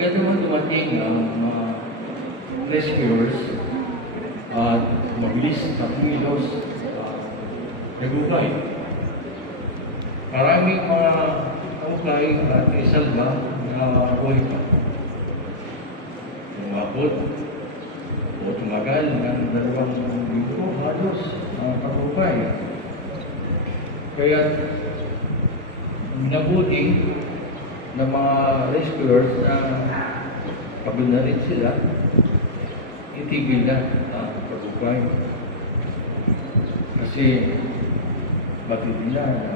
agad naman dumating ang mga rescuers at mabilis na kumilos nagugay. Maraming mga hukay at isalba na buhay pa. Umabot o tumagal ng 2 linggo halos ang pagkukay. Kaya minabuti ng mga rescuers na pagod na rin sila, itigil na ang pagkukay. Kasi batid nila na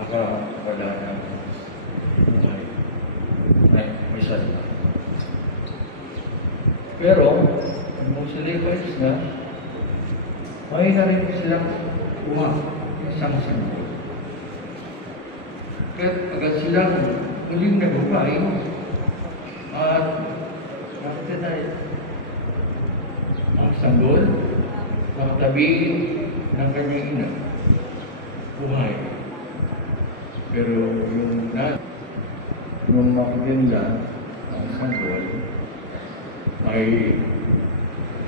baka wala ng buhay. May salba. Pero, nung sila ipalis na, may na rin silang isang sanggol. Kaya agad silang huling nagukay at nakita na ang sanggol sa tabi ng kanyang ina. Buhay. Pero yung makaganda ang sanggol ay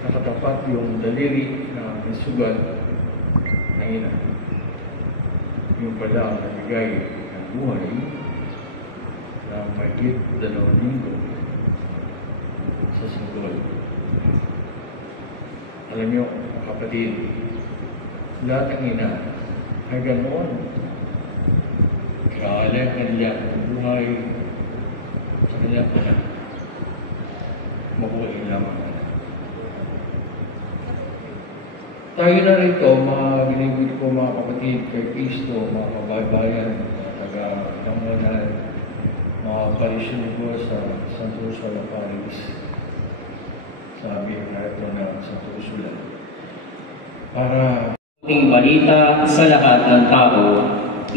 nakatapat yung daliri na nasugat ng ina. Yung pala ang nabigay ng buhay na mahigit 2 linggo sa sanggol. Alam niyo, kapatid, lahat ng ina ay ganoon. Kala kanilang buhay sa kanilang anak. Mabuhay lamang. Tayo na rito, mga binibig ko mga kapatid kay Kristo, mga kababayan, taga-Tanganan, mga parisyon ko sa Santo Ursula Parish, sa Biyaharato ng Santo Ursula. Para ating balita sa lahat ng tao,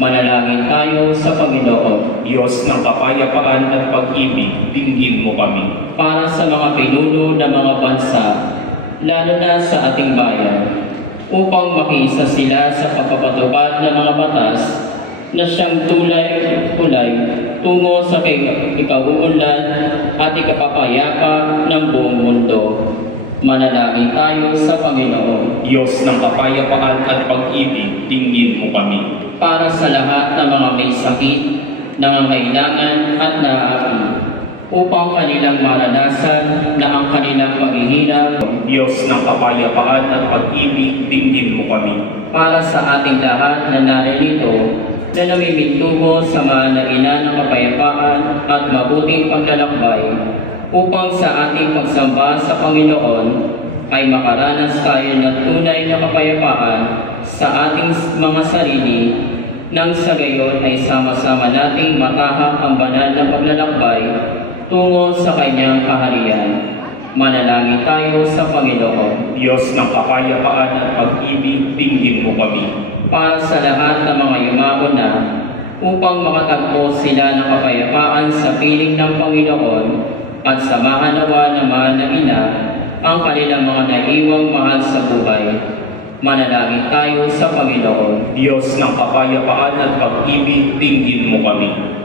manalangin tayo sa Panginoon. Diyos ng kapayapaan at pag-ibig, dinggin mo kami. Para sa mga pinuno ng mga bansa, lalo na sa ating bayan, upang makiisa sila sa pagpapatupad ng mga batas na siyang tulay tungo sa ikauunlad at ikapapayapa ng buong mundo. Manalangin tayo sa Panginoon. Diyos ng kapayapaan at pag-ibig, dinggin mo kami. Para sa lahat ng mga may sakit, nangangailangan at naaapi, upang kanilang maranasan na ang kanilang paghihirap. Diyos ng kapayapaan at pag-ibig, dinggin mo kami. Para sa ating lahat na naririto, na namimintuho sa mahal na ina ng kapayapaan at mabuting paglalakbay, upang sa ating pagsamba sa Panginoon ay makaranas tayo ng tunay na kapayapaan sa ating mga sarili, nang sa gayon ay sama-sama nating matahak ang banal na paglalakbay tungo sa kanyang kaharian. Manalangin tayo sa Panginoon. Diyos ng kapayapaan at pag-ibig, dinggin mo kami. Para sa lahat ng mga yumao na, upang makatagpo sila ng kapayapaan sa piling ng Panginoon, at samahan nawa ng mahal na ina ang kanilang mga naiwang mahal sa buhay. Manalangin tayo sa Panginoon. Diyos ng kapayapaan at pag-ibig, dinggin mo kami.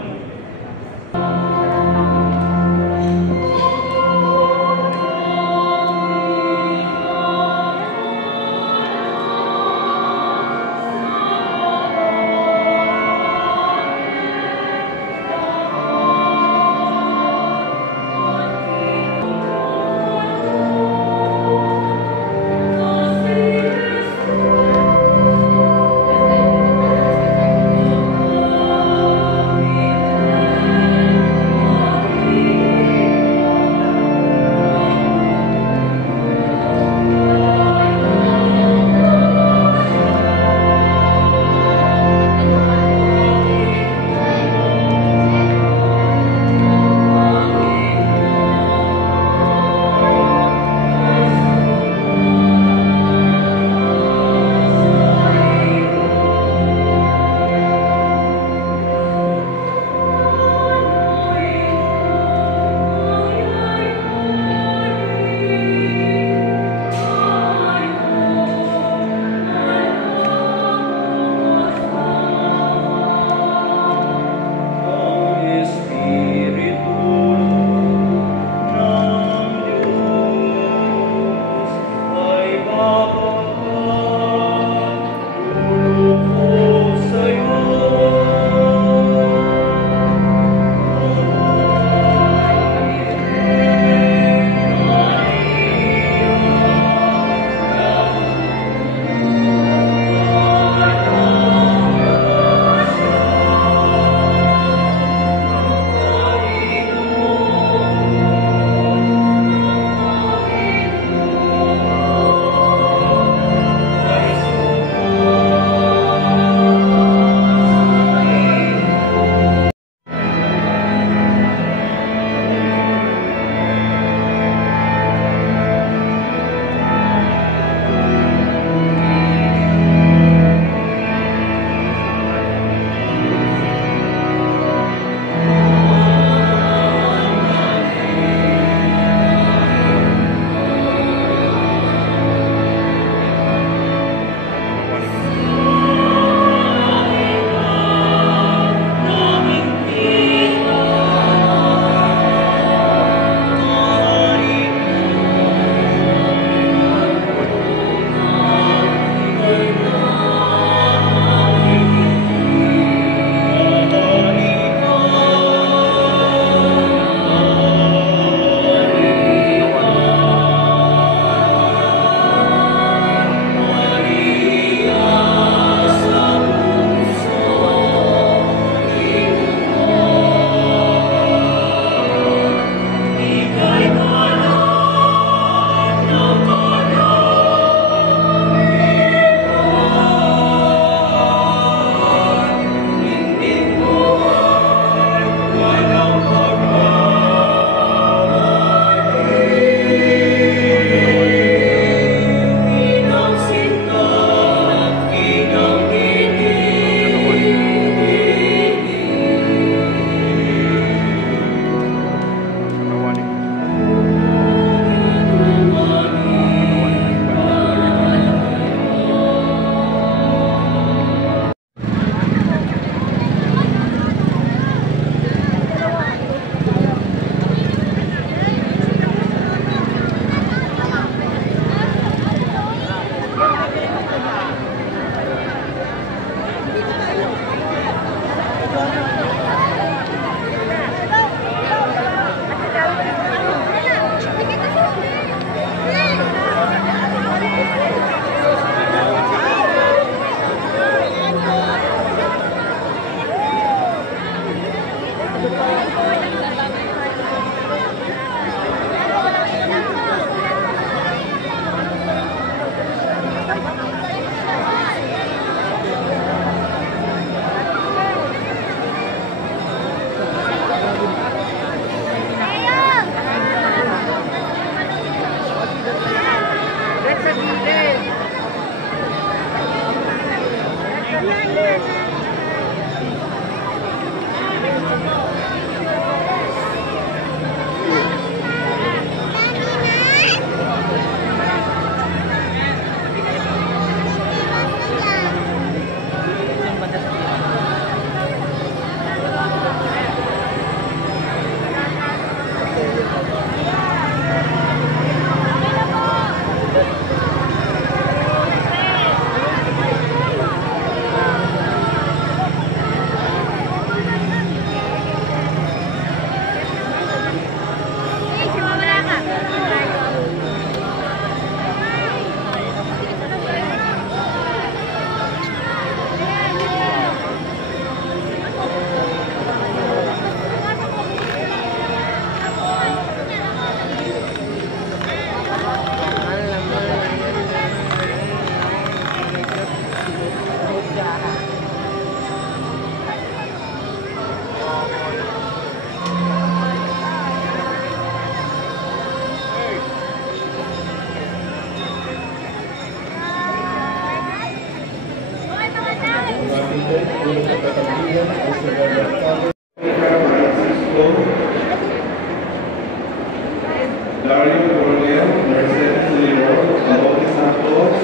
Dario Coronel, Mercedes Leon, Bautista Santos,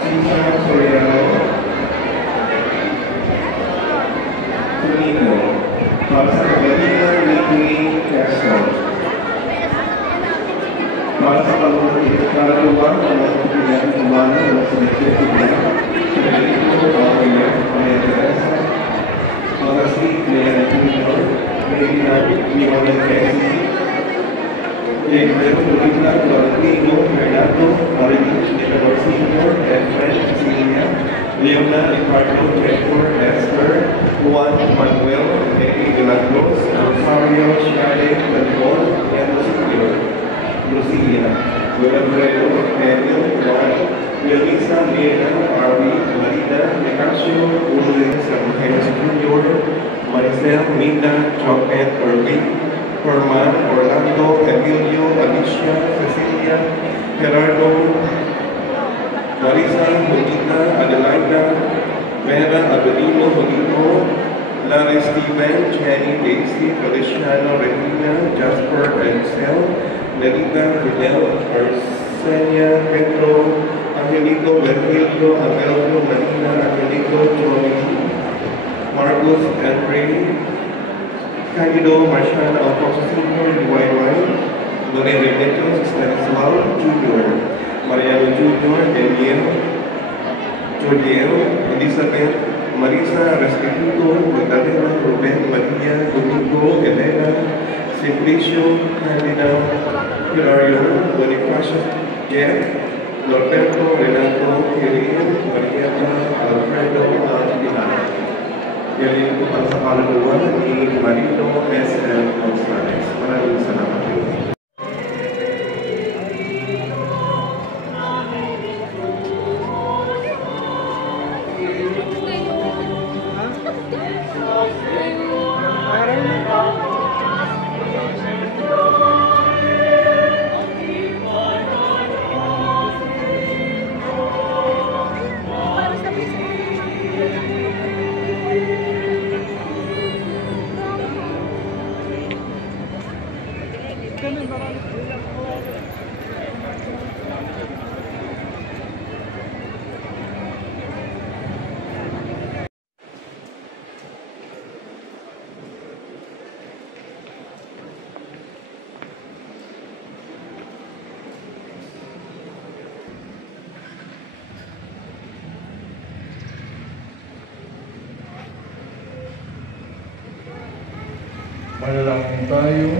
Cesar Soriano, Tunino, para sa Kabalina, Ricky Castro. Para sa kaluluwa, ang mga pagkilihan kumana ng Sumikit Pilihan, Federico Paulina, Maria Teresa, mga Sleep, Maria Tunino, Medina, Miones Kesi, Gabriel Molina, Florentino, Fernando, Marilyn, Nicolor Sr., Efren, Cecilia, Leona, Ricardo, Hector, Esther, Juan, Manuel, Neri de la Cruz, Rosario, Shade, Calibor, and Lucia, Wilfredo, Daniel, Juan, Melissa, Liena, Arby, Marina, Nicasio, Urle, Samuel Jr., Maricel, Mina, Choquet, Irving, Herman, Orlando, Emilio, Alicia, Cecilia, Gerardo, Marisa, Bonita, Adelaida, Vera, Adelino, Bonito, Lara, Steven, Jenny, Daisy, Feliciano, Regina, Jasper, Ansel, Nerita, Fidel, Arsenia, Pedro, Angelito, Virgilio, Amelio, Marina, Angelito, Joey, Marcos, Henry, Candido, Marciana, Alfonso Sr., Dwight Ryan, Lorena Nicholas, Stanislav Jr., Mariano Jr., Daniel, Jordiel, Elizabeth, Marisa, Restituto, Magdalena, Ruben, Maria, Domingo, Elena, Simplicio, Candida, Hilario, Bonifacio, Jeff, Norberto, Renato, Kirin, Mariana, Alfredo, Pilar. Yan po para sa kaluluwa ni Marino S.L. Gonzalez. Maraming salamat po. Manalangin tayo.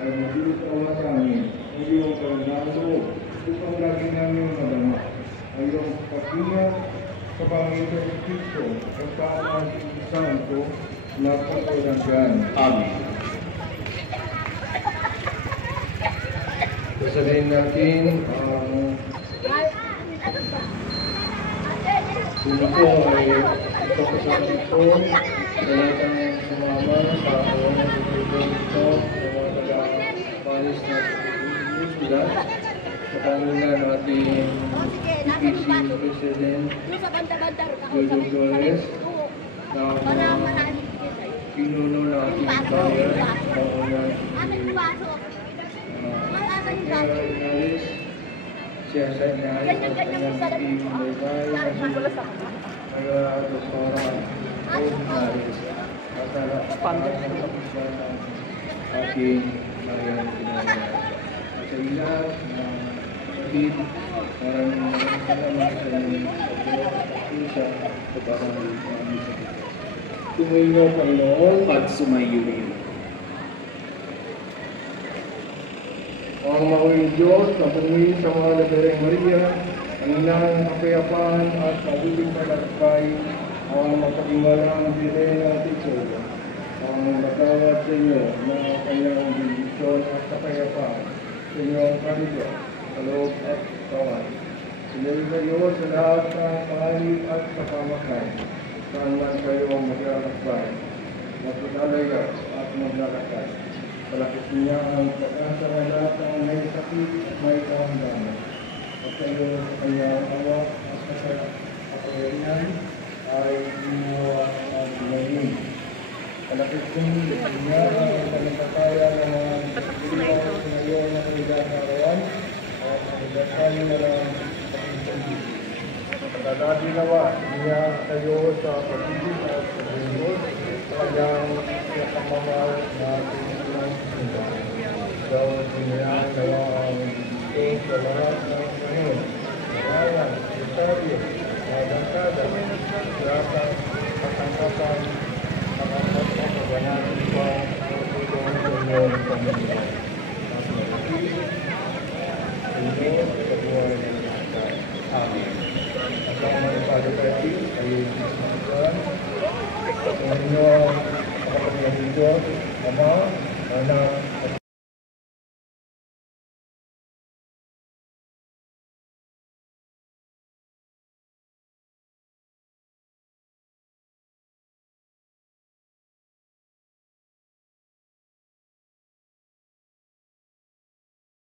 Ay magulot awa sa amin, ang iyong kalangalo, upang lagi namin madama, ay iyong kakingat sa Panginoon Kristo, kasama ng Santo, na pagkulangan. Amen. Sasabihin natin ang una po ay ito kasama po sa lahat ng sumama sa awang ng ito sa mga taga-panis na sila sa pangunan natin PPC President Jojo Flores na pinuno na ating bayan sa pangunan Inalis, siya sa Inalis at kanyang team Baybay, kaya Doktora Inalis at ang ating bayan Pinoy. At sa ilan na kapatid, maraming salamat sa inyong pagkakita sa parang namin sa Diyos. Tumayo, Panginoon, At sumayo. ang mahuling Diyos na bumuhi sa mga Labereng Maria, ang inang kapayapaan at mabuting malakbay, ang mapaghiwalang bilay ng Tito, ang matawad sa inyo, mga kanyang bendisyon at kapayapaan, sa inyong kanila, sa loob at kawan. Sinali kayo sa lahat ng pangalip at kapamakay, saan man kayo maglalakbay, maglalaya at maglalakay. Palakit niya ang pag-asa ng lahat ng may sakit at may karamdaman. At kayo sa kanyang awa at kapangyarihan ay ginawa ang binayin. Palakit niya ang panagkakaya ng mga pilihan sa ngayon na kanilang at ang dasal na lang pagkakadi nawa niya kayo sa pag-ibig at pag-ibig sa kanyang nakamamahal na pilihan. Dawat niya nawa ang bibigay sa lahat ng ngayon. Mayayan, Rosario, Madangkada, Sirata, Katangkapan, Nakangkat mo kaganahan pa ang tulong sa inyo ng Panginoon. Inyo sa kabuhay ng Diyos. Amen. At ang mga ipagkakati ay ismasan sa inyo ang kapag-ibig Diyos, Ama, Anak,